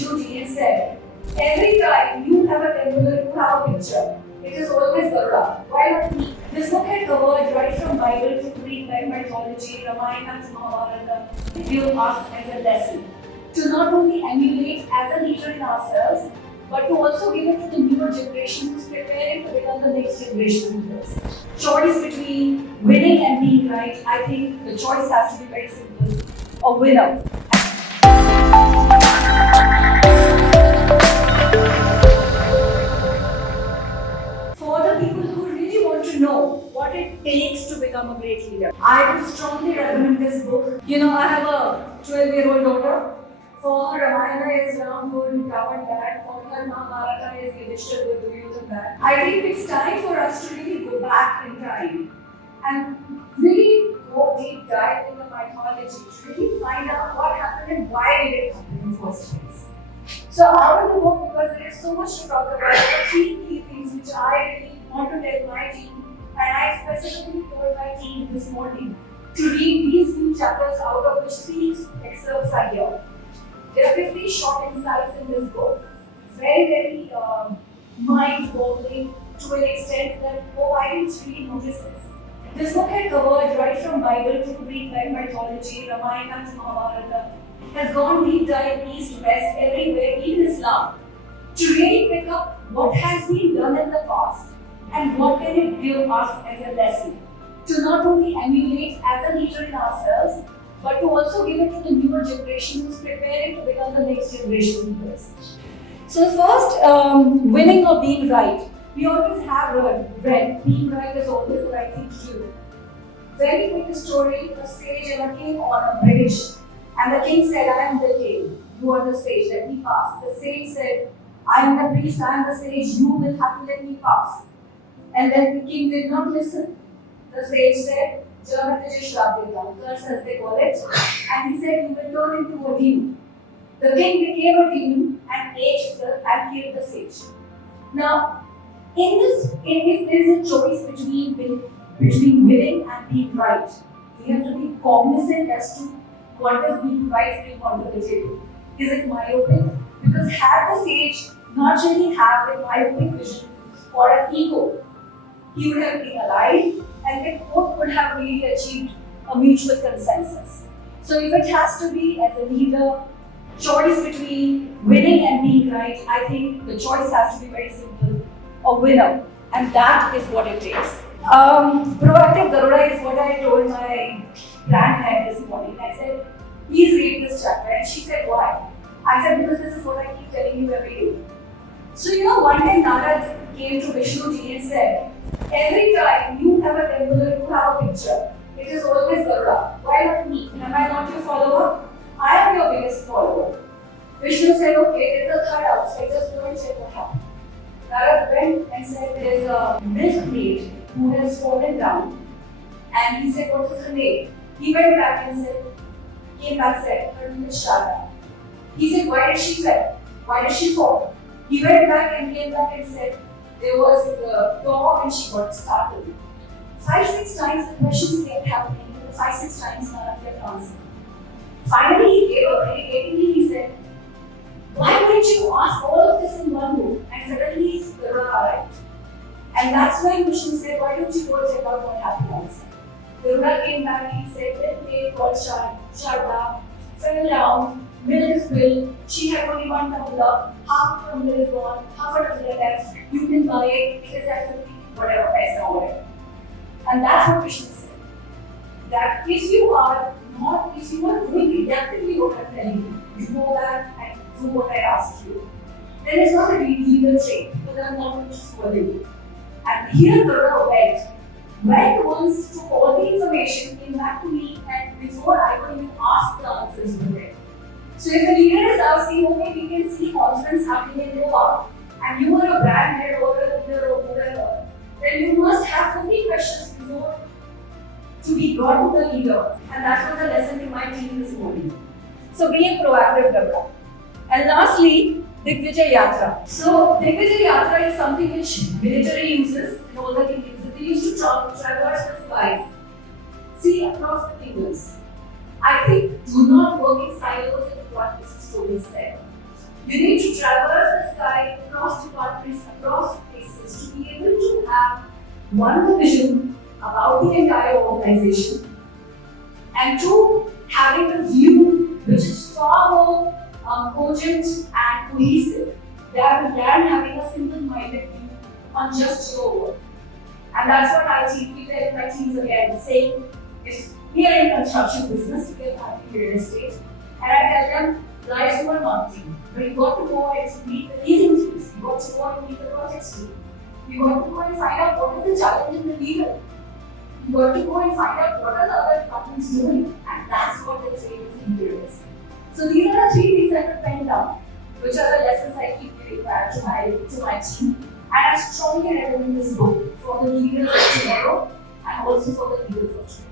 Vishnu ji and said, every time you have a temple, you have a picture. It is always Garuda. Why not me? This book had covered right from Bible to Greek mythology, Ramayana to Mahabharata. It gives us as a lesson to not only emulate as a leader in ourselves, but to also give it to the newer generation who's preparing to become the next generation leaders. Choice between winning and being right, I think the choice has to be very simple. A winner. For the people who really want to know what it takes to become a great leader, I would strongly recommend this book. You know, I have a 12-year-old daughter. For her, Ramayana is Ram good, Ravan bad. For her, Mahabharata is Yudhishthira good, Duryodhana bad. I think it's time for us to really go back in time and really go deep dive in the mythology to really find out what happened and why did it happen in the first place. So out of the book, because there is so much to talk about, there are 3 key things which I really want to tell my team, and I specifically told my team this morning to read these few chapters, out of which 3 excerpts are here. There are 50 short insights in this book, very mind-boggling to an extent that, oh, I didn't really notice this. This book had covered right from Bible to Greek mythology, Ramayana to Mahabharata, has gone deep dive, east, west, everywhere, even Islam, to really pick up what has been done in the past and what can it give us as a lesson to not only emulate as a leader in ourselves, but to also give it to the newer generation who's preparing to become the next generation leaders. So first, winning or being right. We always have read being right is always the right thing to do. Very quick story, a sage and a king on a bridge. And the king said, I am the king, you are the sage, let me pass. The sage said, I am the priest, I am the sage, you will have to let me pass. And then the king did not listen. The sage said, curse as they call it, and he said, you will turn into a demon. The king became a demon and ate and killed the sage. Now, if there is a choice between winning and being right, we have to be cognizant as to what does being right bring onto the table. Is it myopic? Because had the sage not really had a myopic vision or an ego, he would have been alive and they both would have really achieved a mutual consensus. So if it has to be, as a leader, choice between winning and being right, I think the choice has to be very simple, a winner. And that is what it takes. Proactive Garuda is what I told my grandhead this morning. I said, please read this chapter. And she said, why? I said, because this is what I keep telling you every day. So one day Narad came to Vishnu ji and said, every time you have a temple, you have a picture. It is always Garuda. Why not me? Am I not your follower? I am your biggest follower. Vishnu said, okay, there's a third outside, just go and check what happened. Narad went and said, there's a milkmaid who has fallen down. And he said, what is her name? He went back and came back and said, her name is Sharda. He said, why did she fall? Why did she fall? He went back and came back and said, there was a dog and she got startled. 5-6 times the questions kept happening. 5-6 times Narad kept answering. Finally, he gave up irritatingly. He said, why wouldn't you ask all of this in one go? And suddenly, Garuda arrived. And that's why Vishnu said, why don't you go check out what happened outside? Garuda came back and he said, that maid called Sharda fell down, milk is spilled, she had only one tumbler, half a tumbler is gone, half a tumbler left, you can buy it, it is at 50, whatever, paisa or whatever. And that's what Vishnu said. That if you are doing exactly what I'm telling you, you go back and do what I asked you, then it's not a legal trait, because I'm not going to follow you. And here Garuda went once, took all the information, came back to me, and before I could even ask the answers were there. So if the leader is asking, okay, we can see conference happening in Goa, and you are a brand head or a leader or whatever, then you must have 50 questions before to be brought to the leader. And that was a lesson to my team this morning. So be a proactive Garuda. And lastly, Digvijay Yatra. So Digvijay Yatra is something which military uses and all the king uses. They used to traverse the skies, see across the kingdoms. I think do not work in silos is what this story said. You need to traverse the sky across departments, across places to be able to have one vision about the entire organization, and two, having the view which is far more cogent and cohesive than having a single-minded view on just your work. And that's what I teach my teams again, saying, if we are in construction business, we are Bharti Real Estate, and I tell them, guys, you are marketing, but you got to go and meet the leasing teams, you got to go and meet the projects team, you got to go and find out what is the challenge in the legal, you got to go and find out what are the other departments doing, and that's what the trade is in real estate. So these are the three things that I pen down, which are the lessons I keep giving back to my team. And I strongly recommend this book for the leaders of tomorrow and also for the leaders of today.